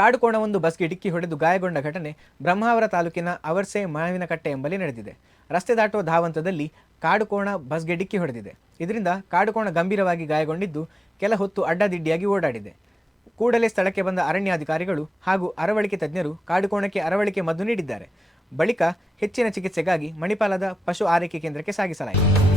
ಕಾಡುಕೋಣವೊಂದು ಬಸ್ಗೆ ಡಿಕ್ಕಿ ಹೊಡೆದು ಗಾಯಗೊಂಡ ಘಟನೆ ಬ್ರಹ್ಮಾವರ ತಾಲೂಕಿನ ಅವರ್ಸೆ ಮಾವಿನಕಟ್ಟೆ ಎಂಬಲ್ಲಿ ನಡೆದಿದೆ. ರಸ್ತೆ ದಾಟುವ ಧಾವಂತದಲ್ಲಿ ಕಾಡುಕೋಣ ಬಸ್ಗೆ ಡಿಕ್ಕಿ ಹೊಡೆದಿದೆ. ಇದರಿಂದ ಕಾಡುಕೋಣ ಗಂಭೀರವಾಗಿ ಗಾಯಗೊಂಡಿದ್ದು ಕೆಲ ಹೊತ್ತು ಅಡ್ಡದಿಡ್ಡಿಯಾಗಿ ಓಡಾಡಿದೆ. ಕೂಡಲೇ ಸ್ಥಳಕ್ಕೆ ಬಂದ ಅರಣ್ಯಾಧಿಕಾರಿಗಳು ಹಾಗೂ ಅರವಳಿಕೆ ತಜ್ಞರು ಕಾಡುಕೋಣಕ್ಕೆ ಅರವಳಿಕೆ ಮದ್ದು ನೀಡಿದ್ದಾರೆ. ಬಳಿಕ ಹೆಚ್ಚಿನ ಚಿಕಿತ್ಸೆಗಾಗಿ ಮಣಿಪಾಲದ ಪಶು ಆರೈಕೆ ಕೇಂದ್ರಕ್ಕೆ ಸಾಗಿಸಲಾಯಿತು.